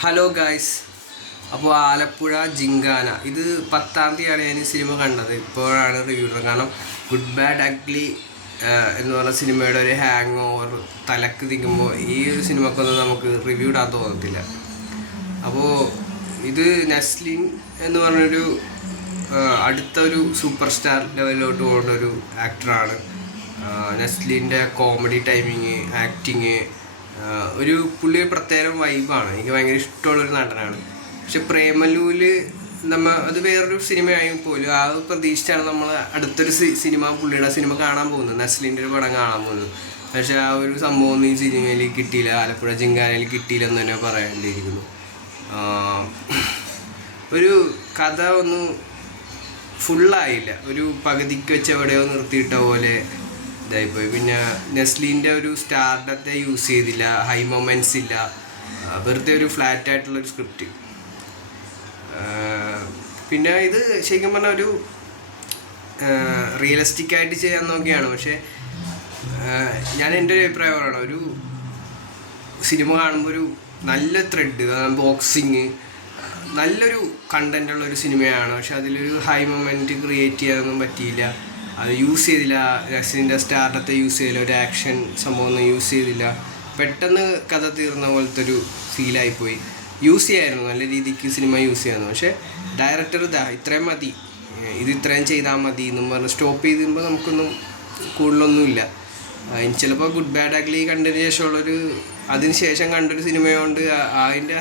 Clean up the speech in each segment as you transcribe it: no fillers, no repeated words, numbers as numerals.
Hello guys. അപ്പോൾ ആലപ്പുഴ ജിങ്കാന ഇത് 10-ാം തീയതിയാണ് ഞാൻ ഈ സിനിമ കണ്ടത്. ഇപ്പോഴാണ് റിവ്യൂ ഇടുന്നത്. കാരണം ഗുഡ് ബാഡ് അഗ്ലി എന്ന് പറഞ്ഞ സിനിമയുടെ ഒരു ഹാങ് ഓവർ തലക്ക് തിങ്ങുമ്പോൾ ഈ ഒരു സിനിമക്കൊന്നും നമുക്ക് റിവ്യൂ ഇടാൻ തോന്നത്തില്ല. അപ്പോൾ ഇത് നസ്ലിൻ എന്ന് പറഞ്ഞൊരു അടുത്തൊരു സൂപ്പർ സ്റ്റാർ ലെവലിലോട്ട് പോകുന്ന ഒരു ആക്ടറാണ്. നസ്ലിൻ്റെ കോമഡി ടൈമിങ്, ആക്ടിങ്, ഒരു പുള്ളി പ്രത്യേകം വൈബാണ്. എനിക്ക് ഭയങ്കര ഇഷ്ടമുള്ളൊരു നടനാണ്. പക്ഷെ പ്രേമലുവിൽ അത് വേറൊരു സിനിമയായും പോലും ആ പ്രതീക്ഷിച്ചാണ് നമ്മൾ അടുത്തൊരു പുള്ളിയുടെ സിനിമ കാണാൻ പോകുന്നത്, നസ്ലിൻ്റെ ഒരു പടം കാണാൻ പോകുന്നത്. പക്ഷെ ആ ഒരു സംഭവം ഈ സിനിമയിൽ കിട്ടിയില്ല, ആലപ്പുഴ ജിങ്കാനയിൽ കിട്ടിയില്ലെന്ന് തന്നെ പറയേണ്ടിയിരിക്കുന്നു. ഒരു കഥ ഒന്നും ഫുള്ളായില്ല, ഒരു പകുതിക്ക് വെച്ച് എവിടെയോ നിർത്തിയിട്ട പോലെ ഇതായിപ്പോയി. പിന്നെ നസ്ലിൻ്റെ ഒരു സ്റ്റാർഡത്തെ യൂസ് ചെയ്തില്ല, ഹൈ മൊമെൻറ്റ്സ് ഇല്ല, വെറുതെ ഒരു ഫ്ലാറ്റ് ആയിട്ടുള്ളൊരു സ്ക്രിപ്റ്റ്. പിന്നെ ഇത് ശരിക്കും പറഞ്ഞാൽ ഒരു റിയലിസ്റ്റിക് ആയിട്ട് ചെയ്യാൻ നോക്കിയാണ്. പക്ഷേ ഞാൻ എൻ്റെ ഒരു അഭിപ്രായം പറയണം, ഒരു സിനിമ കാണുമ്പോൾ ഒരു നല്ല ത്രെഡ്, ബോക്സിങ്, നല്ലൊരു കണ്ടൻറ്റുള്ളൊരു സിനിമയാണ്. പക്ഷെ അതിലൊരു ഹൈ മൊമെൻറ്റ് ക്രിയേറ്റ് ചെയ്യാനൊന്നും പറ്റിയില്ല. അത് യൂസ് ചെയ്തില്ല. നസ്ലിൻ്റെ സ്റ്റാർഡത്തെ യൂസ് ചെയ്തില്ല, ഒരു ആക്ഷൻ സംഭവമൊന്നും യൂസ് ചെയ്തില്ല. പെട്ടെന്ന് കഥ തീർന്ന പോലത്തെ ഒരു ഫീലായിപ്പോയി. യൂസ് ചെയ്യായിരുന്നു, നല്ല രീതിക്ക് സിനിമ യൂസ് ചെയ്യായിരുന്നു. പക്ഷേ ഡയറക്ടർ ഇത്രയും മതി, ഇത് ഇത്രയും ചെയ്താൽ മതി എന്നും പറഞ്ഞ് സ്റ്റോപ്പ് ചെയ്തുമ്പോൾ നമുക്കൊന്നും കൂടുതലൊന്നുമില്ല. ചിലപ്പോൾ ഗുഡ് ബാഡ് അഗ്ലി കണ്ടതിന് ശേഷമുള്ളൊരു അതിന് ശേഷം കണ്ടൊരു സിനിമയുണ്ട് അതിൻ്റെ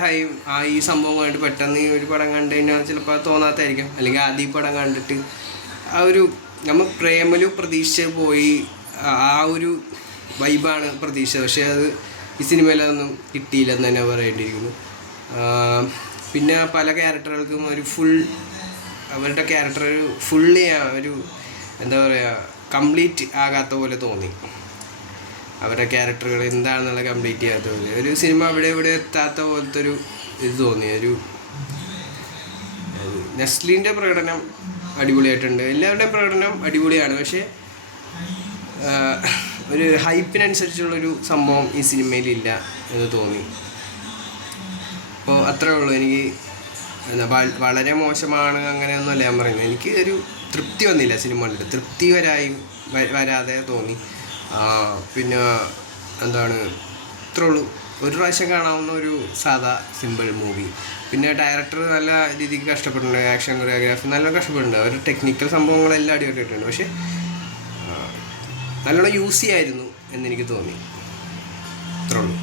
ഈ സംഭവം കണ്ടിട്ട് പെട്ടെന്ന് ഈ ഒരു പടം കണ്ടു കഴിഞ്ഞാൽ ചിലപ്പോൾ തോന്നാത്തായിരിക്കും. അല്ലെങ്കിൽ ആദ്യം ഈ പടം കണ്ടിട്ട് ആ ഒരു നമ്മൾ പ്രേമലു പ്രതീക്ഷിച്ച് പോയി, ആ ഒരു വൈബാണ് പ്രതീക്ഷിച്ചത്. പക്ഷേ അത് ഈ സിനിമയിലൊന്നും കിട്ടിയില്ലെന്ന് തന്നെ പറയേണ്ടിയിരിക്കുന്നു. പിന്നെ പല ക്യാരക്ടറുകൾക്കും ഒരു അവരുടെ ക്യാരക്ടർ ഒരു എന്താ പറയുക, കംപ്ലീറ്റ് ആകാത്ത പോലെ തോന്നി. അവരുടെ ക്യാരക്ടറുകൾ എന്താണെന്നുള്ള കംപ്ലീറ്റ് ചെയ്യാത്ത പോലെ ഒരു സിനിമ ഇവിടെ എത്താത്ത പോലത്തെ ഒരു ഇത് തോന്നി. നസ്ലിൻ്റെ പ്രകടനം അടിപൊളിയായിട്ടുണ്ട്, എല്ലാവരുടെയും പ്രകടനം അടിപൊളിയാണ്. പക്ഷേ ഒരു ഹൈപ്പിനനുസരിച്ചുള്ളൊരു സംഭവം ഈ സിനിമയിലില്ല എന്ന് തോന്നി. അപ്പോൾ അത്രേ ഉള്ളൂ. എനിക്ക് വളരെ മോശമാണ് അങ്ങനെയൊന്നുമല്ല ഞാൻ പറയുന്നത്. എനിക്ക് ഒരു തൃപ്തി വന്നില്ല സിനിമ കണ്ടിട്ട്, തൃപ്തി വരാതെ തോന്നി. പിന്നെ എന്താണ്, ഇത്രേ ഉള്ളൂ. ഒരു പ്രാവശ്യം കാണാവുന്ന ഒരു സാധാ സിമ്പിൾ മൂവി. പിന്നെ ഡയറക്ടർ നല്ല രീതിക്ക് കഷ്ടപ്പെട്ടിട്ടുണ്ട്, ആക്ഷൻ കൊറിയോഗ്രാഫി നല്ല കഷ്ടപ്പെട്ടിട്ടുണ്ട്, ഒരു ടെക്നിക്കൽ സംഭവങ്ങളെല്ലാം അടിപൊളിയായിട്ടുണ്ട്. പക്ഷേ നല്ലോണം യൂസ് ചെയ്യായിരുന്നു എന്നെനിക്ക് തോന്നി. ഇത്രേ ഉള്ളൂ.